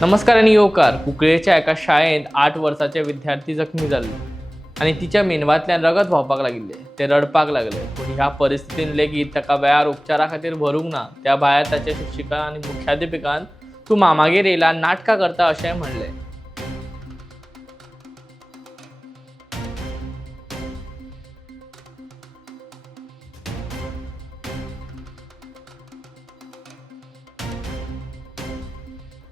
नमस्कार आणि येवकार. कुंकळेच्या एका शाळेत 8 वर्षाचे विद्यार्थी जखमी झाले आणि तिच्या मेंदवांतल्यान रगत व्हावपाक लागिल्ले. ते रडपाक लागले. पण ह्या परिस्थितीन लेगीत ताका वेळार उपचारा खातीर व्हरूंक ना. त्या भायर ताच्या शिक्षिका आनी मुख्याध्यापिकान तूं मामागेर येयला नाटकां करता अशें म्हणलें.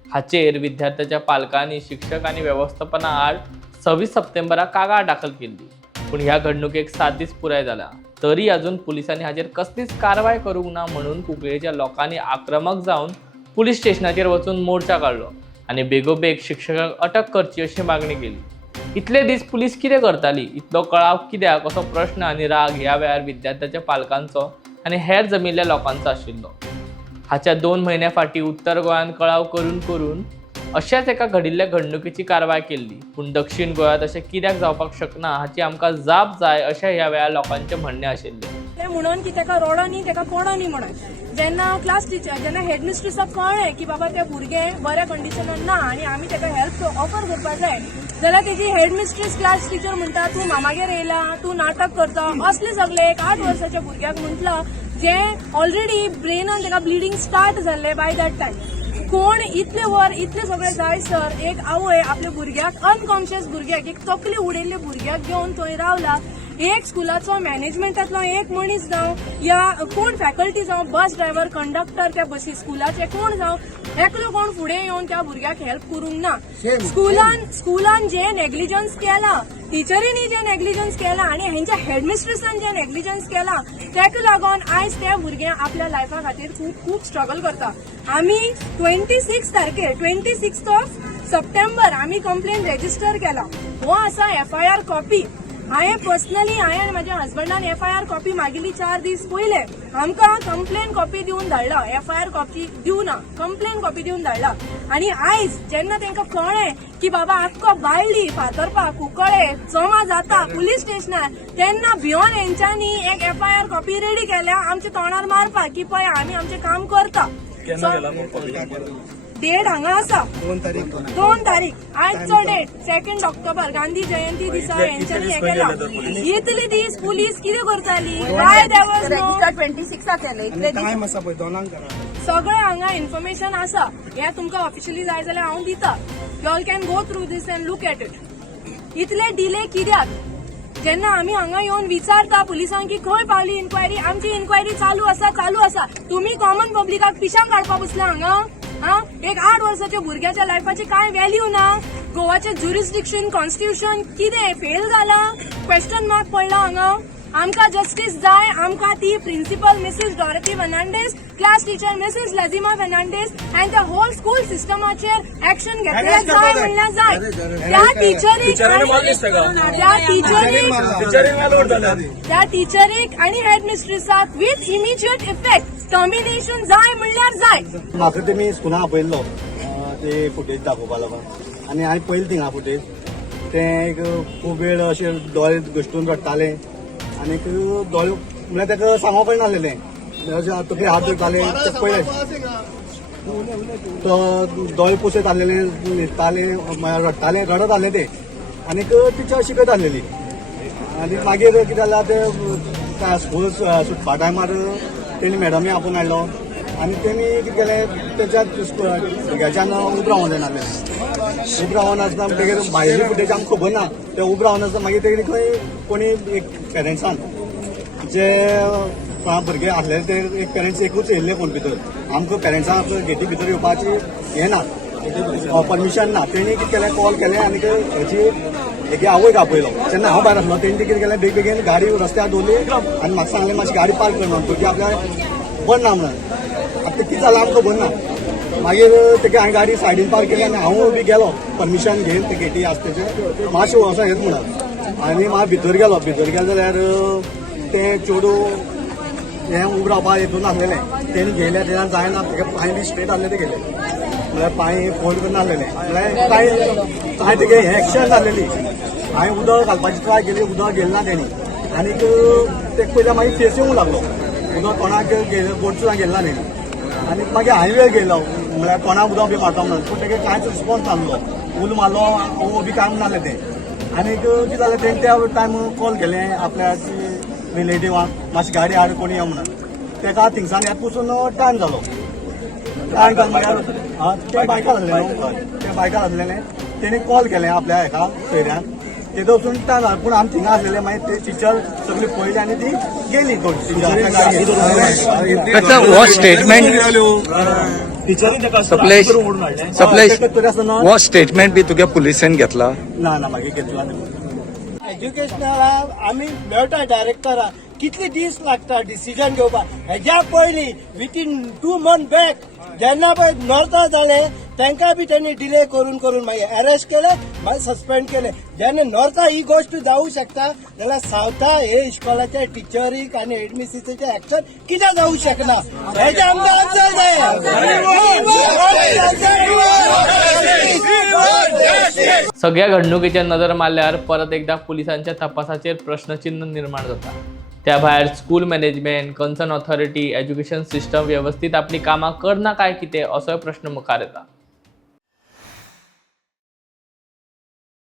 हाचेर विद्यार्थ्याच्या पालकांनी शिक्षक आनी व्यवस्थापना आड 26 सप्टेंबराक कागाळ दाखल केल्ली. पूण ह्या घडणुकेक 7 दीस पुराय जाला तरी अजून पुलिसांनी हाचेर कसलीच कारवाय करूंक ना म्हणून कुंकळेच्या लोकांनी आक्रमक जावन पुलीस स्टेशनाचेर वचून मोर्चा काडलो आनी बेगोबेग शिक्षकाक अटक करची अशी मागणी केली. इतले दीस पुलीस कितें करताली, इतलो कळाव कित्याक असो प्रश्न आनी राग ह्या वेळार विद्यार्थ्याच्या पालकांचो आनी हेर जमिल्ल्या लोकांचो आशिल्लो. हाच्या 2 म्हयन्या फाटीं उत्तर गोंयांत कळाव करून अशाच एका घडिल्ल्या घडणुकेची कारवाय केल्ली. पूण दक्षिण गोंयांत अशें कित्याक जावपाक शकना हाची आमकां जाप जाय अशें ह्या वेळार लोकांचें म्हणणें आशिल्लें. म्हणून की ताका रडो न्ही ताका पडो न्ही म्हणून जेन्ना क्लास टिचर जेन्ना हेडमिस्ट्रेसाक कळ्ळें की बाबा ते भुरगें बऱ्या कंडिशनान ना आनी आमी ताका हेल्प ऑफर करपाक जाय जाल्यार तेजी हेडमिस्ट्रेस क्लास टिचर म्हणटा तूं मामागेर येयला, तूं नाटक करता असले सगळे एक 8 वर्साच्या भुरग्याक म्हटलं जे ऑलरेडी ब्रेनान ताका ब्लिडींग स्टार्ट जाल्ले बाय दॅट टायम. कोण इतले सगळे जाय सर एक आवय आपल्या भुरग्याक अनकॉन्शियस भुरग्याक एक तकली उडयल्ले भुरग्याक घेवन थंय रावला. एक स्कुलाचो मॅनेजमेंटातलो एक मनीस जावं या कोण फॅकल्टी जावं बस ड्रायव्हर कंडक्टर त्या बसी स्कुलाचे कोण जावं एकलो कोण फुडें येवन त्या भुरग्याक हेल्प करूंक ना. स्कुलान जे नेग्लिजन्स केला टिचरींनी जे नेग्लिजन्स केला आनी हेंच्या हेडमिस्ट्रेसान जे नेग्लिजन्स केला तेका लागून आयज ते भुरगे आपल्या लायफा खातीर खूब स्ट्रगल करता. आमी 26 ऑफ सप्टेंबर आमी कंप्लेन रेजिस्टर केला. हो आसा FIR कॉपी. हांवें पर्सनली आनी म्हाज्या हजबंडान FIR कॉपी मागिल्ली 4 दीस पयले. आमकां कंप्लेन कॉपी दिवन धाडला. FIR कॉपी दिवना कंप्लेन कॉपी दिवन धाडला. आनी आयज जेन्ना तांकां कळ्ळें की बाबा आख्खो बायली फातर्पा कुंकळे जमा जाता पुलीस स्टेशनार तेन्ना भियोन हेंच्यांनी एक FIR कॉपी रेडी केल्या आमच्या तोंडार मारपाक की पळय आमी आमचें काम करता. डेट हांगा आसा 2 तारीख आजचो डेट 2 ऑक्टोबर गांधी जयंती दिसा हेंच्यांनी हे केला. इतले दीस पुलीस कितें करताली काय देवस 26 केले इतले दीस सगळे हांगा इन्फॉर्मेशन आसा. हे तुमकां ऑफिशियली जाय जाल्यार हांव दिता. You all can go through this and look at it. इतले डिले कित्याक जेन्ना आमी हांगा येवन विचारता पुलिसांक की खंय पावली इन्क्वायरी आमची इन्क्वायरी चालू आसा. तुमी कॉमन पब्लिकाक पिशांक काडपाक बसला हांगा. एक 8 वर्साच्या भुरग्याच्या लायफाची काय व्हॅल्यू ना. गोवाचे ज्युरिस्डिक्शन कॉन्स्टिट्यूशन कितें फेल जाला क्वेश्चन मार्क पडला हांगा. आमकां जस्टीस जाय. आमकां ती principal Mrs Dorothy Fernandes class teacher Mrs Lajima Fernandes and the whole school सिस्टमाचेर एक्शन घेतलें जाय म्हणल्यार जाय. त्या टिचरीक आनी हेडमिस्ट्रेसाक विथ इमिजिएट इफेक्ट टर्मिनेशन जाय म्हणल्यार जाय. म्हाका तेमी स्कुलान आपयल्लो ते फुटेज दाखोवपा लागून आनी हांवें पयलें थिंगा फुटेज ते एक खूब वेळ अशे दोळे घश्टून रडटाले आनी दोळे म्हळ्यार ताका सांगोवप नासलेलें. तकले हात धरताले ते पयले तो दोळे पुसत आसलेले न्हिदताले रडताले रडत आसले ते आनीक टिचर शिकयत आसलेली. आनी मागीर कितें जालें ते स्कूल सुटपा टायमार तेणी मॅडमी आपोवन हाडलो आनी तेणी कितें केलें तेच्या भुरग्याच्यान उबो रावोंक जायनासलें. उबो रावोन आसतना तेगेर भायली फुटेज आमकां खबर ना. ते उबो रावन आसतना मागीर तेगेर खंय कोणी एक पेरंट्सान जे भुरगे आसले ते एक पेरंट्स एकूच येयल्ले कोण भितर. आमकां पेरंट्सांक गेटी भितर येवपाची हें ना परमिशन ना. तेणी कितें केलें कॉल केलें आनीक हेची हेगे आवयक आपयलो. तेन्ना हांव भायर आसलो. तेणी कितें केलें बेगीन गाडी रस्त्यार दवरली आनी म्हाका सांगलें मातशी गाडी पार्क कर म्हणून तुजी आपल्याक बंद ना म्हणून. आतां कितें जालां आमकां खबर ना. मागीर तेगे हांवें गाडी सायडीन पार्क केली आनी हांव बी गेलो परमिशन घेवन ते गेटी आसा तेजे मातशें वचोन येत म्हणून आनी हांव भितर गेलो जाल्यार ते चेडू हें उबो रावपाक हेतून नासलेलें. तेणी गेले तेन्ना जायना तेगे पांय बी स्ट्रेट आसले ते गेले म्हळ्यार पांय फोल्ड करून नासलेले म्हळ्यार कांय तेगे हें एक्शन जाल्लेली. हांवें उदक घालपाची ट्राय केली उदक गेलें ना तेणी आनीक तेका पयल्या मागीर फेस येवंक लागलो. उदक कोणाक बोटसून गेलें ना तेणी आनीक मागीर हांवें गेलो म्हळ्यार कोणाक उदक बी मारता म्हणून पूण तेगे कांयच रिस्पॉन्स नासलो उल मारलो वो बी कांय नासलें तें आनीक कितें जालें तेणें त्या टायम कॉल केलें आपल्या रिलेटिवांक मातशी गाडी हाड कोणी या म्हणून तेका थिंगसान येत पसून टायम जालो टायम म्हळ्यार ते बायकार आसलें न्हू ते बायकार आसलेलें तेणी कॉल केलें आपल्या हेका सोयऱ्यान तेदो वचून टायम जालो पूण आमी थिंगा आसलेले मागीर ते टिचर सगळी पळयली आनी ती गेली हो स्टेटमेंट सप्लेश हो स्टेटमेंट बी तुगे पुलिसेन घेतला ना ना मागीर घेतला एज्युकेशनला आमी मेळटा डायरेक्टरा कितले दीस लागता डिसिजन घेवपाक हेज्या पयलीं विथीन 2 months बॅक जेन्ना पळय नॉर्था जाले तांकां बी त्यांनी डिले करून मागीर अरेस्ट केले मागीर सस्पेंड केले जेन्ना नॉर्था ही गोष्ट जावूं शकता जाल्यार सावथा हे इस्कॉलाच्या टिचरीक आनी हेडमिस्ट्रीसीचे एक्शन कित्याक जावूं शकना हेजे आमकां आन्सर जाय सगळ्या घडणुकीचेर नजर मारल्यार परत एकदा पुलिसांच्या तपासाचेर प्रश्नचिन्ह निर्माण जाता त्या भायर school management concern authority education system व्यवस्थित आपली कामां करना काय कितें असोय प्रश्न मुखार येता